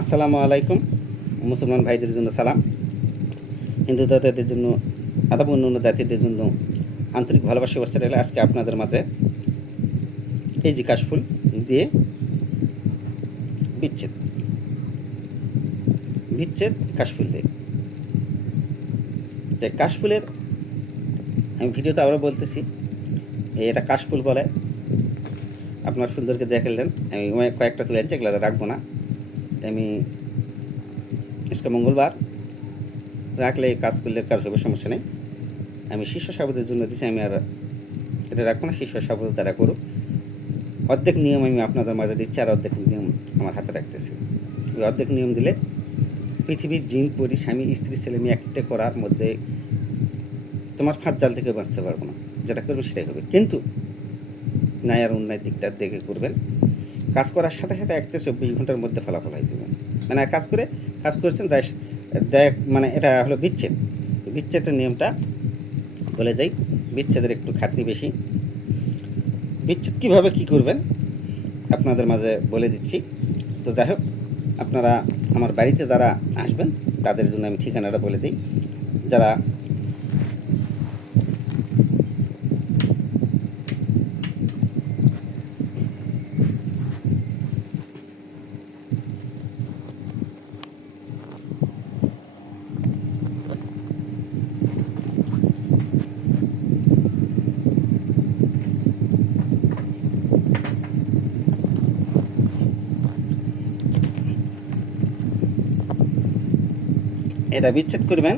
আসসালামু আলাইকুম। মুসলমান ভাইদের জন্য সালাম। হিন্দু দাদাদের জন্য, আদাব অন্য জাতিদের জন্য আন্তরিক ভালোবাসা ব্যবস্থা রাখলে আজকে আপনাদের মাঝে। এই যে কাশফুল দিয়ে বিচ্ছেদ। বিচ্ছেদ কাশফুল দিয়ে। যে কাশফুলের, আমি ভিডিওতে আবার বলতেছি, এটা কাশফুল বলে। আপনার সুন্দরকে দেখালেন। আমি কয়েকটা তুলে এগুলো রাখব না। আমি আজকে মঙ্গলবার রাখলে কাজ করলে কাজ হবে, সমস্যা নেই। আমি শিষ্য সাবুদের জন্য দিচ্ছি আমি আর এটা রাখব না শিষ্য সাবুদ তারা করুক। অর্ধেক নিয়ম আমি আপনাদের মাঝে দিচ্ছি আর অর্ধেক নিয়ম আমার হাতে রাখতেছি। ওই অর্ধেক নিয়ম দিলে পৃথিবীর জিন, পরি, স্বামী, স্ত্রী, ছেলে মেয়ে একটা করার মধ্যে তোমার ফাঁদ জাল থেকে বাঁচতে পারব না। যেটা করবে সেটাই হবে। কিন্তু ন্যায় আর অন্যায় দিকটা দেখে করবেন। কাজ করার সাথে সাথে এক থেকে চব্বিশ ঘণ্টার মধ্যে ফলাফল হয়ে যাবে মানে কাজ করে, কাজ করেছেন দেখ দেখ মানে এটা হলো বিচ্ছেদ। বিচ্ছেদের নিয়মটা বলে যাই, বিচ্ছেদের একটু খাটনি বেশি। বিচ্ছেদ কীভাবে কী করবেন, আপনাদের মাঝে বলে দিচ্ছি। তো যাই হোক, আপনারা আমার বাড়িতে যারা আসবেন, তাদের জন্য আমি ঠিকানাটা বলে দিই। যারা এটা বিচ্ছেদ করবেন।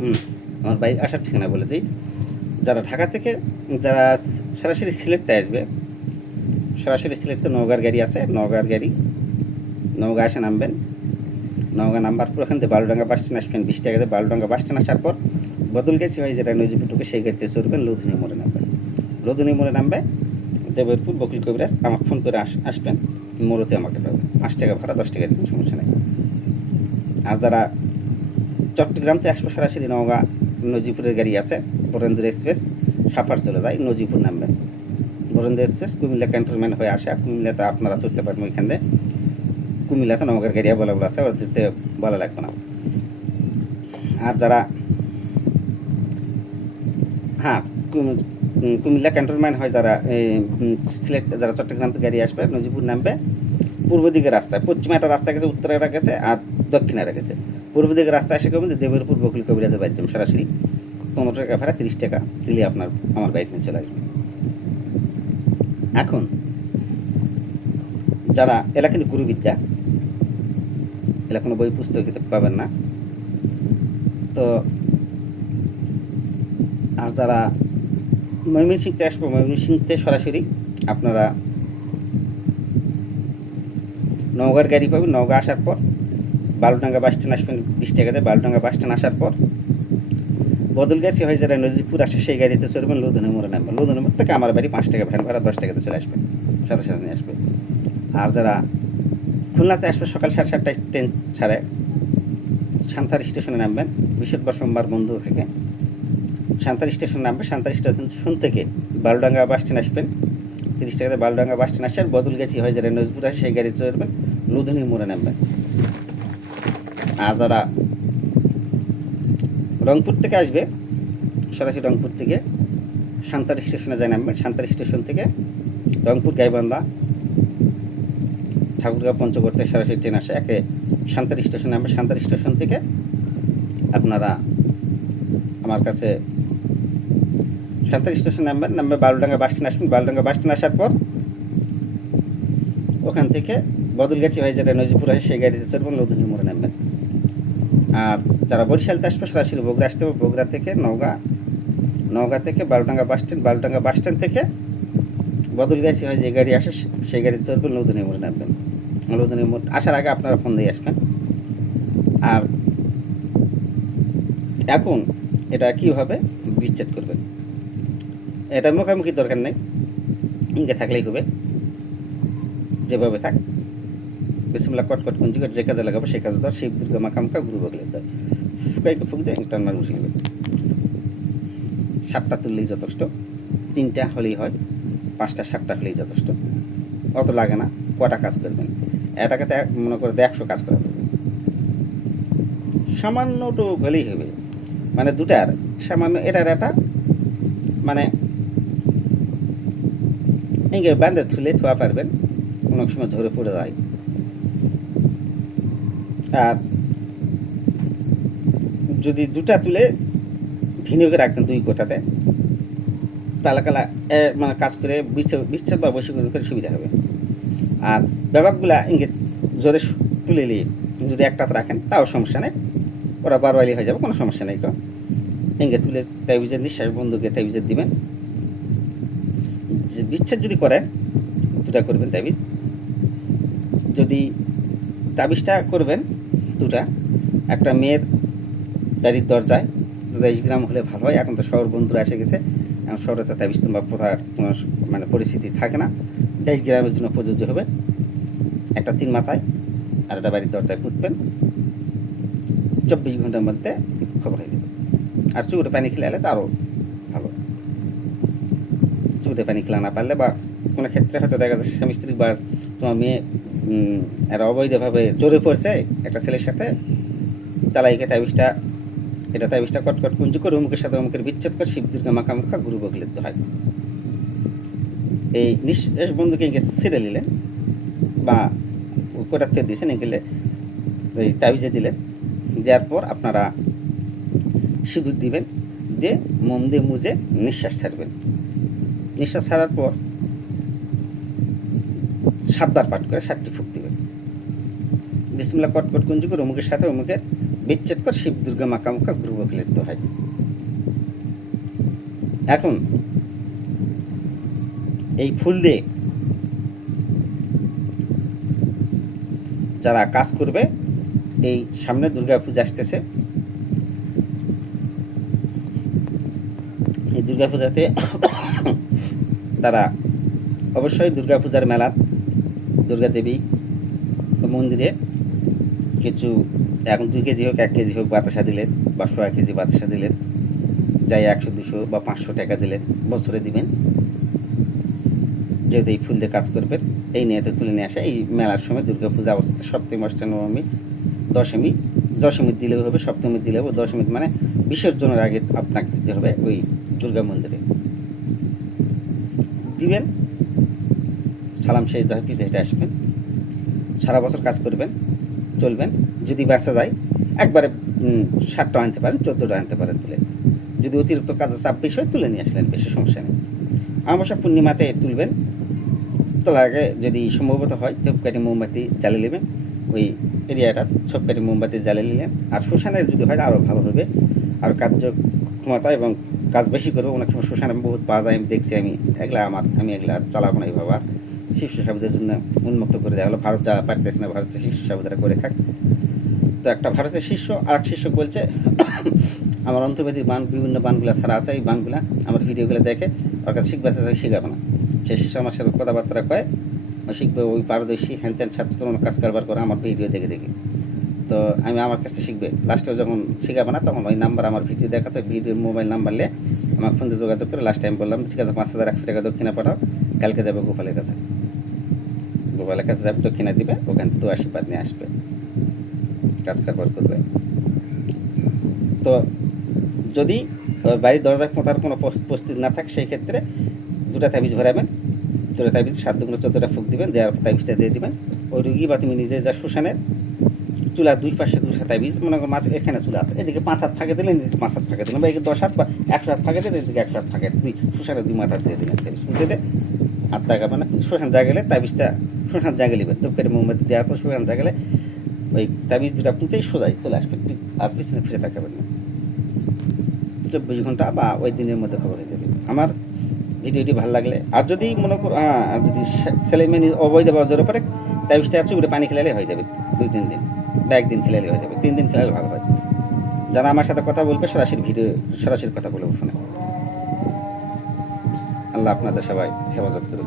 হুম, আমার বাড়ি আসার ঠিকানা বলে দিই। যারা ঢাকা থেকে, যারা সরাসরি সিলেটতে আসবে, সরাসরি সিলেটতে নওগাঁর গাড়ি আছে, নওগাঁর গাড়ি। নওগাঁ এসে নামবেন। নওগাঁ নাম্বার পর ওখান থেকে বালুডাঙ্গা বাস স্ট্যান্ড আসবেন, বিশ টাকাতে বালুডাঙ্গা বাস স্ট্যান্ড আসার পর বদল গেছি হয় যেটা নজিপুটুকে সেই গাড়িতে চড়বেন, লুধুনি মোড়ে নামবেন। লুধুনি মোড়ে নামবে, দেবরপুর বকিল কবিরাজ আমাকে ফোন করে আস, আসবেন। মোড়তে আমাকে পাবেন। পাঁচ টাকা ভাড়া, দশ টাকা দিবেন, সমস্যা নেই। আর যারা চট্টগ্রাম থেকে আসবে সরাসরি নওগাঁ, নজিপুরের গাড়ি আছে, বরেন্দ্র এক্সপ্রেস সাফার চলে যায়, নজিপুর নামবেন বরেন্দ্র এক্সপ্রেস কুমিল্লা ক্যান্টনমেন্ট হয়ে আসে, আর কুমিল্লাতে আপনারা চড়তে পারবেন ওইখান থেকে কুমিল্লাতে নওগাঁর গাড়ি অ্যাভেলেবল আছে ওদেরতে বলা লাগবে না। আর যারা হ্যাঁ কুমিল্লা ক্যান্টনমেন্ট হয় যারা সিলেট, যারা চট্টগ্রাম গাড়ি আসবে, নজিপুর নামবে। পূর্ব দিকের রাস্তায় পশ্চিমে একটা রাস্তা গেছে, উত্তরে একটা গেছে, আর দক্ষিণে গেছে পূর্ব দিকের রাস্তা এসে কমে দেবেরপুর বকুল কবিরাজে বাজলাম সরাসরি। পনেরো টাকা ভাড়া, তিরিশ টাকা দিলে আপনার, আমার বাইক নিয়ে চলে আসবে। এখন, যারা এলা কিন্তু গুরুবিদ্যা এলা কোনো বই, পুস্তক পাবেন না। তো, আর যারা ময়মনসিংহতে আসব, ময়মনসিংহতে সরাসরি আপনারা নওগাঁর গাড়ি পাবেন। নওগাঁ আসার পর বালুডাঙ্গা বাস স্ট্যান্ড আসবেন বিশ টাকাতে। বালুডাঙ্গা বাস স্ট্যান্ড আসার পর বদল গেছে হয়ে যারা নজিপুর আসে, সেই গাড়িতে চড়বেন লোধনে মোড়ে নামবেন লোধনে মোড় থেকে আমার বাড়ি পাঁচ টাকা ভ্যান ভাড়া, দশ টাকাতে চলে আসবেন সাথে সাথে নিয়ে আসবে। আর যারা খুলনাতে আসবে, সকাল সাড়ে সাতটায় ট্রেন ছাড়ে। সান্তার স্টেশনে নামবেন। বৃহস্পতিবার সোমবার বন্ধ থাকে। সান্তার স্টেশন নামবে। সান্তার স্টেশন থেকে বালুডাঙ্গা বাস স্ট্যান্ড আসবেন। তিরিশ টাকাতে বালুডাঙ্গা বাস স্ট্যান্ড আসেন বদল গেছি হয়ে যারা নজপুর আসে, সেই গাড়ি চড়বেন। লুধুনি মোড়ে নামবেন। আর যারা রংপুর থেকে আসবে, সরাসরি রংপুর থেকে সান্তার স্টেশনে যায় নামবেন। সান্তার স্টেশন থেকে রংপুর গাইবান্ধা ঠাকুরগাঁও পঞ্চগড় থেকে সরাসরি ট্রেন আসে। একে সান্তার স্টেশন নামবে। সান্তার স্টেশন থেকে আপনারা আমার কাছে সান্তার স্টেশন নামবেন। নামবে বালুডাঙ্গা বাস স্ট্যান্ড। আসবেন বালুডাঙ্গা বাস স্ট্যান্ড আসার পর ওখান থেকে বদলগাছি হয়ে যারা নজিপুর আসে। সেই গাড়িতে চড়বেন লৌধুনি মোড়ে নামবেন। আর যারা বরিশালতে আসবে সরাসরি বগুড়া আসতে হবে। বগুড়া থেকে নওগাঁ নওগাঁ থেকে Baludanga bus stand Baludanga bus stand থেকে বদলগাছি হয় যে গাড়ি আসে, সেই গাড়ি চড়বেন লৌধুনি মোড়ে নামবেন। লৌধুনি মোড় আসার আগে আপনারা ফোন দিয়ে আসবেন। আর এখন এটা কীভাবে বিচ্ছেদ করবেন? এটা মুখামুখি দরকার নেই। ইঙ্গে থাকলেই হবে। যেভাবে থাক। বিসমুল্লাহ কটকট কুঞ্জি কট যে কাজে লাগাবো সেই কাজে ধর শিব দুর্গা মাকামকা গুরু বগলে ধর। ফুকাইকে ফুক দিয়ে টান মার বসে সাতটা তুললেই যথেষ্ট, তিনটা হলেই হয়, পাঁচটা সাতটা হলেই যথেষ্ট। অত লাগে না, কটা কাজ করবেন? এটাকে মনে করে একশো কাজ করা হবে সামান্যটু হলেই হবে। মানে দুটার, সামান্য এটার এটা মানে ইঙ্গে বান্ধে ধুলে ধোয়া পারবেন কোনো সময় ধরে পড়ে যায়। যদি দুটা তুলে ভিনিয়োগে রাখতেন দুই কোটাতে তাহলে কালা মানে কাজ করে বিচ্ছেদ বিচ্ছেদ বা বসীকরণ করে সুবিধা হবে। আর ব্যাপকগুলা ইঙ্গিত জোরে তুলে নিয়ে যদি একটাতে রাখেন, তাও সমস্যা নেই। ওরা বারবালি হয়ে যাবে, কোনো সমস্যা নেই কেউ ইঙ্গে তুলে তাইবিজের নিঃশ্বাস বন্ধুকে তাইবিজের দিবেন। বিচ্ছেদ যদি করেন দুটা করবেন তাবিজ যদি তাবিজটা করবেন দুটা। একটা মেয়ের বাড়ির দরজায় দশ গ্রাম হলে ভালো হয়। এখন তো শহর বন্ধুরা এসে গেছে। এখন শহরে তো তাই বা প্রথার কোনো মানে পরিস্থিতি থাকে না। দশ গ্রামের জন্য প্রযোজ্য হবে। একটা তিন মাথায় আর একটা বাড়ির দরজায় পুঁতবেন। চব্বিশ ঘণ্টার মধ্যে খবর হয়ে যাবে। আর চুগুড়ে পানি খেলে তো আরও ভালো। চুগুড়ে পানি খেলা না পারলে বা কোনো ক্ষেত্রে হয়তো দেখা যাচ্ছে স্বামী স্ত্রী বা তোমার মেয়ে এরা অবৈধভাবে জোরে পড়ছে। একটা ছেলের সাথে চালাইকে তাবিজটা এটা তাবিজটা কটকট কুঞ্জি করে অমুকের সাথে অমুকের বিচ্ছেদ করে শিব দুর্গা মাখা মুখা গুরু বগলিত হয়। এই নিঃশেষ বন্ধুকে ইঙ্গে ছেড়ে নিলেন বা কোটাতে দিয়েছেন এগুলো, ওই তাবিজে দিলেন দেওয়ার পর আপনারা সিঁদুর দিবেন, দিয়ে মোম দিয়ে মুজে নিঃশ্বাস ছাড়বেন। নিঃশ্বাস ছাড়ার পর সাতবার পাঠ করে সাতটি ফুক দিবেন বিসমিল্লা কটকট কুঞ্জি করে অমুকের সাথে অমুকের বিচ্ছেদ কর শিব দুর্গা মাকা মুখা গ্রুপ খেলিত হয়। এখন এই ফুল দিয়ে যারা কাজ করবে, এই সামনে দুর্গা পূজা আসতেছে। এই দুর্গা পূজাতে তারা অবশ্যই দুর্গা পূজার মেলা দুর্গা দেবী মন্দিরে কিছু, এখন দুই কেজি হোক, এক কেজি হোক বাতাসা দিলেন, বা শো কেজি বাতাসা দিলেন, যাই একশো, দুশো বা পাঁচশো টাকা দিলেন, বছরে দিবেন। যেহেতু এই ফুল দিয়ে কাজ করবেন, এই নিয়েতে তুলে নিয়ে আসা, এই মেলার সময় দুর্গা পূজা অবস্থা, সপ্তমী, অষ্টমী দশমী দশমী দিলেও হবে, সপ্তমী দিলেও হবে, দশমী মানে বিসর্জনের আগে আপনাকে দিতে হবে ওই দুর্গা মন্দিরে। দিবেন? সালাম শেষ দেওয়ার পিছিয়ে হেঁটে আসবেন। সারা বছর কাজ করবেন, চলবেন। যদি ব্যবসা যায়, একবারে ষাটটা আনতে পারেন, চোদ্দোটা আনতে পারেন তুলে। যদি অতিরিক্ত কাজের চাপ বেশি হয়, তুলে নিয়ে আসলেন, বেশি সমস্যা নেই। আমাবস্যা পূর্ণিমাতে তুলবেন। তোলার আগে যদি সম্ভবত হয় ধূপকাঠি মোমবাতি জ্বালিয়ে নেবেন। ওই এরিয়াটা সবকাঠি মোমবাতি জ্বালিয়ে নিলেন। আর শ্মশানের যদি হয় আরও ভালো হবে। আর কার্যক্ষমতা এবং কাজ বেশি করবে, অনেক সময় শ্মশানে বহুত পাওয়া যায়, আমি দেখছি, আমি এগুলা আমার, আমি এগুলা চালাবো না এইভাবে শিশু সাবুদের জন্য উন্মুক্ত করে দেওয়া হলো। ভারত যা পারতেছে না, ভারতের শিশু সাবুদারা করে খাক। তো একটা ভারতের শিষ্য আর শিষ্য বলছে, আমার অন্তর্বেদী বান, বিভিন্ন বানগুলো ছাড়া আছে, এই বানগুলো আমার ভিডিওগুলো দেখে, ওর কাছে শিখবে আছে শিখাবে না। সেই শিষ্য আমার সাথে কথাবার্তা কয় শিখবে ওই পারদর্শী হ্যান ত্যান ছাত্র কাজ কারবার করে আমার ভিডিও দেখে দেখে। তো আমি আমার কাছে শিখবে। লাস্টে যখন শিখাবে না, তখন ওই নাম্বার আমার ভিডিও দেখাচ্ছে, ভিডিওর মোবাইল নাম্বার নিয়ে আমার ফোন যোগাযোগ করে, লাস্ট টাইম বললাম, ঠিক আছে, পাঁচ হাজার একশো টাকা দক্ষিণা পাঠাও, কালকে যাবে গোপালের কাছে। গোপালের কাছে যাবে দক্ষিণা দিবে, ওখান থেকে আশীর্বাদ নিয়ে আসবে। কাজ কারবার করবে। তো যদি বাড়ির দরজা পোঁতার কোনো প্রস্তুতি না থাকে, সেই ক্ষেত্রে দুটা তাবিজ ভরাবেন। দুটা তাবিজ, সাত দুগুলো চোদ্দোটা ফুক দিবেন, দেওয়ার তাবিজটা দিয়ে দিবেন। ওই রুগী বা তুমি নিজে যা শ্মশানের চুলা দুই পাশে দুটা তাবিজ, মনে করো মাছ এখানে চুলা আছে, এদিকে পাঁচ হাত ফাঁকে দিলেন, এদিকে পাঁচ হাত ফাঁকে দিলেন, বা এদিকে দশ হাত বা একশো হাত ফাঁকে দিলেন, এদিকে একশো হাত ফাঁকে দুই শ্মশানের দুই মাথা দিয়ে দিলেন তাবিজ বুঝতে হাত দেখাবে না শ্মশান জাগেলে তাবিজটা শ্মশান জাগে নেবেন ধূপকাঠি মোমবাতি দেওয়ার পর শ্মশান জাগেলে ওই তাবিজ দুটো পুঁতেই সোজাই, চলে আসবে, পিছ- আর পিছনে ফিরে তাকাবেন না। চব্বিশ ঘণ্টা বা ওই দিনের মধ্যে খবর হয়ে যাবে আমার ভিডিওটি ভালো লাগলে, আর যদি মনে করো হ্যাঁ আর যদি ছেলে মেয়ে অবৈধ বা জোরে পড়ে, তাবিজটা চুপড়ে পানি খেলালে হয়ে যাবে, দুই তিন দিন। বা একদিন খেলালে হয়ে যাবে, তিন দিন খেলালে ভালো হয়। যারা আমার সাথে কথা বলবে, সরাসরি ভিডিও সরাসরি কথা বলব ফোনে। আল্লাহ আপনাদের সবাই হেফাজত করুক।